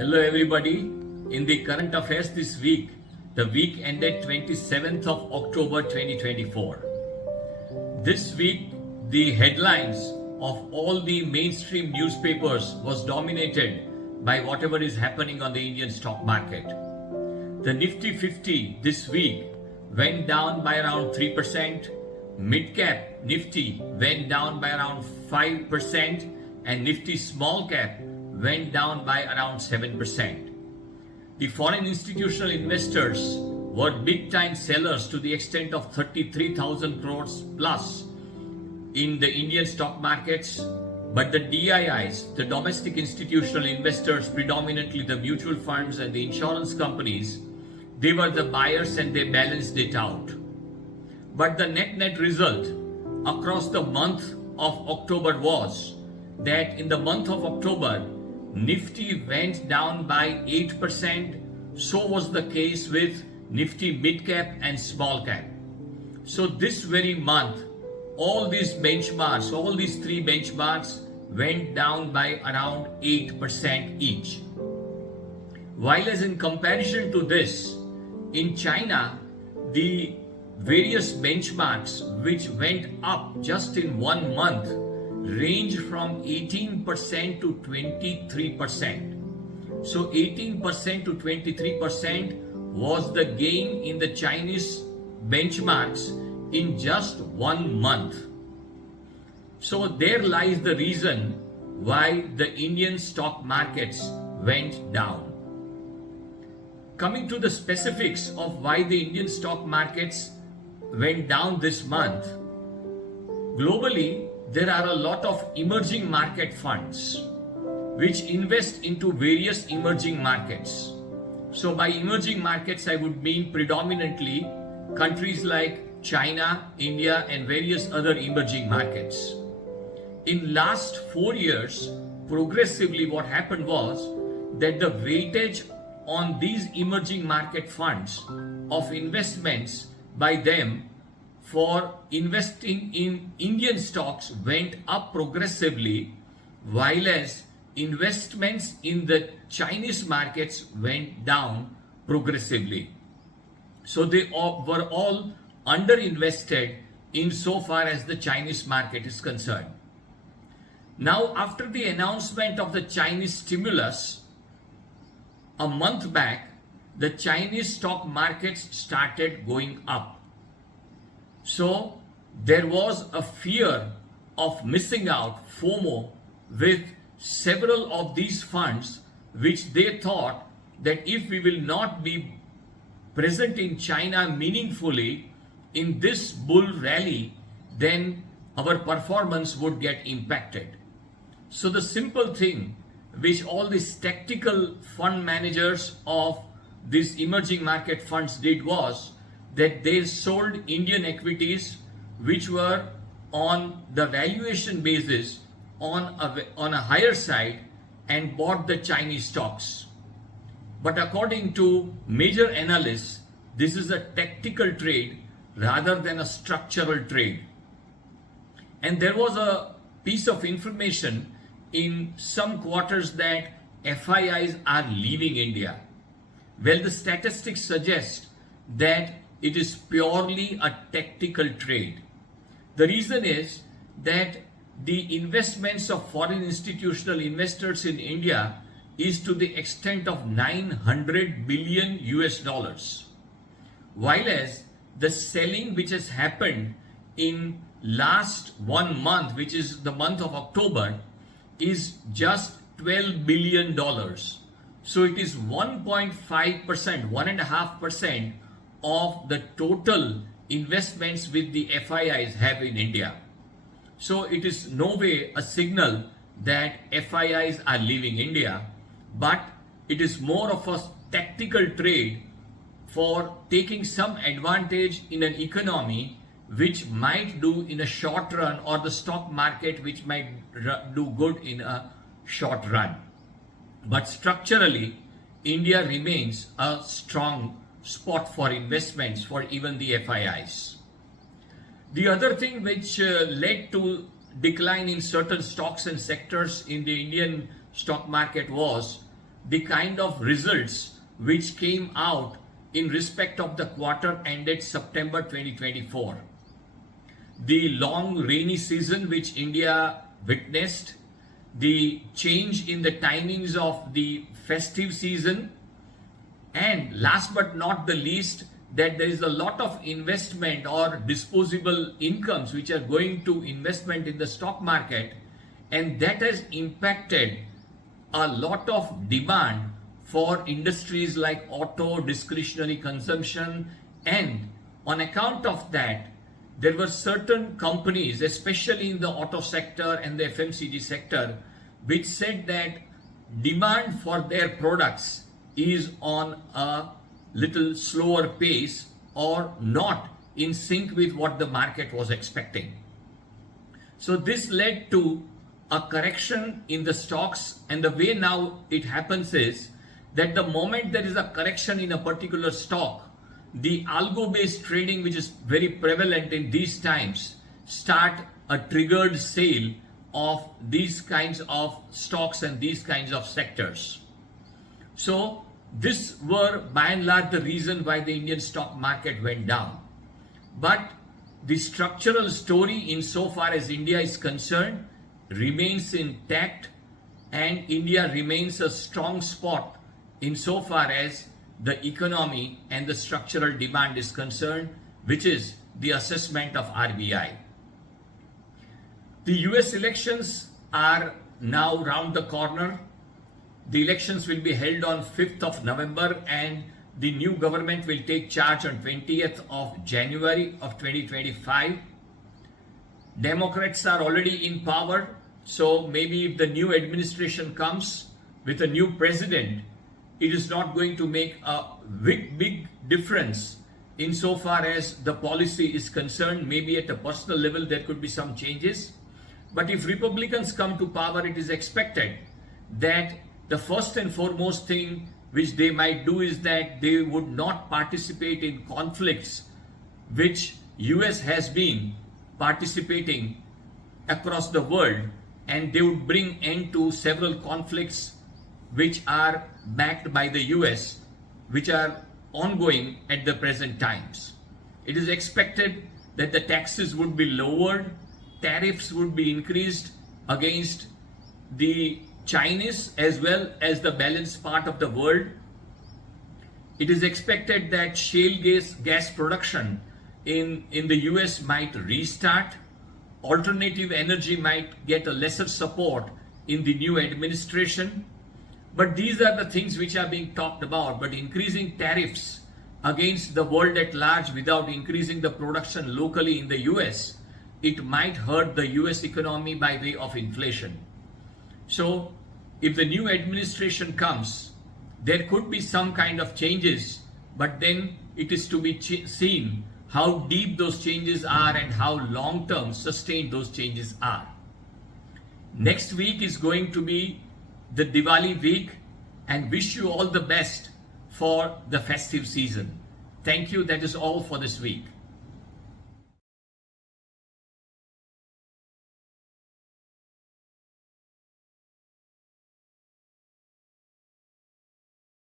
Hello everybody. In the current affairs this week, the week ended 27th of October 2024. This week, the headlines of all the mainstream newspapers was dominated by whatever is happening on the Indian stock market. The Nifty 50 this week went down by around 3%, mid-cap Nifty went down by around 5%, and Nifty small cap went down by around 7%. The foreign institutional investors were big time sellers to the extent of 33,000 crores plus in the Indian stock markets, but the DIIs, the domestic institutional investors, predominantly the mutual funds and the insurance companies, they were the buyers and they balanced it out. But the net result across the month of October was that in the month of October, Nifty went down by 8%. So was the case with Nifty mid cap and small cap. So this very month, all these benchmarks, all these three benchmarks went down by around 8% each. While as in comparison to this, in China, the various benchmarks which went up just in 1 month range from 18% to 23%. So 18% to 23% was the gain in the Chinese benchmarks in just 1 month. So there lies the reason why the Indian stock markets went down. Coming to the specifics of why the Indian stock markets went down this month, globally, there are a lot of emerging market funds which invest into various emerging markets. So by emerging markets, I would mean predominantly countries like China, India, and various other emerging markets. In last 4 years, progressively what happened was that the weightage on these emerging market funds of investments by them for investing in Indian stocks went up progressively, while as investments in the Chinese markets went down progressively. So they were all underinvested insofar as the Chinese market is concerned. Now, after the announcement of the Chinese stimulus a month back, the Chinese stock markets started going up. So there was a fear of missing out, FOMO, with several of these funds, which they thought that if we will not be present in China meaningfully in this bull rally, then our performance would get impacted. So the simple thing which all these tactical fund managers of these emerging market funds did was that they sold Indian equities which were on the valuation basis on a higher side and bought the Chinese stocks. But according to major analysts, this is a tactical trade rather than a structural trade. And there was a piece of information in some quarters that FIIs are leaving India. Well, the statistics suggest that it is purely a tactical trade. The reason is that the investments of foreign institutional investors in India is to the extent of 900 billion US dollars. While as the selling which has happened in last 1 month, which is the month of October, is just $12 billion. So it is 1.5%, 1.5% of the total investments which the FIIs have in India. So it is no way a signal that FIIs are leaving India, but it is more of a tactical trade for taking some advantage in an economy which might do in a short run, or the stock market which might do good in a short run. But structurally, India remains a strong spot for investments for even the FIIs. The other thing which led to decline in certain stocks and sectors in the Indian stock market was the kind of results which came out in respect of the quarter ended September 2024. The long rainy season which India witnessed, the change in the timings of the festive season, and last but not the least, that there is a lot of investment or disposable incomes which are going to investment in the stock market, and that has impacted a lot of demand for industries like auto, discretionary consumption, and on account of that, there were certain companies, especially in the auto sector and the FMCG sector, which said that demand for their products is on a little slower pace or not in sync with what the market was expecting. So this led to a correction in the stocks, and the way now it happens is that the moment there is a correction in a particular stock, the algo based trading, which is very prevalent in these times, start a triggered sale of these kinds of stocks and these kinds of sectors. So this were by and large the reason why the Indian stock market went down. But the structural story insofar as India is concerned remains intact, and India remains a strong spot insofar as the economy and the structural demand is concerned, which is the assessment of RBI. The US elections are now round the corner. The elections will be held on 5th of November, and the new government will take charge on 20th of January of 2025. Democrats are already in power, so maybe if the new administration comes with a new president, it is not going to make a big difference insofar as the policy is concerned. Maybe at a personal level there could be some changes. But if Republicans come to power, it is expected that the first and foremost thing which they might do is that they would not participate in conflicts which US has been participating across the world, and they would bring end to several conflicts which are backed by the US, which are ongoing at the present times. It is expected that the taxes would be lowered, tariffs would be increased against the Chinese as well as the balanced part of the world. It is expected that shale gas production in the US might restart. Alternative energy might get a lesser support in the new administration. But these are the things which are being talked about. But increasing tariffs against the world at large without increasing the production locally in the US, it might hurt the US economy by way of inflation. So if the new administration comes, there could be some kind of changes, but then it is to be seen how deep those changes are and how long-term sustained those changes are. Next week is going to be the Diwali week, and wish you all the best for the festive season. Thank you. That is all for this week.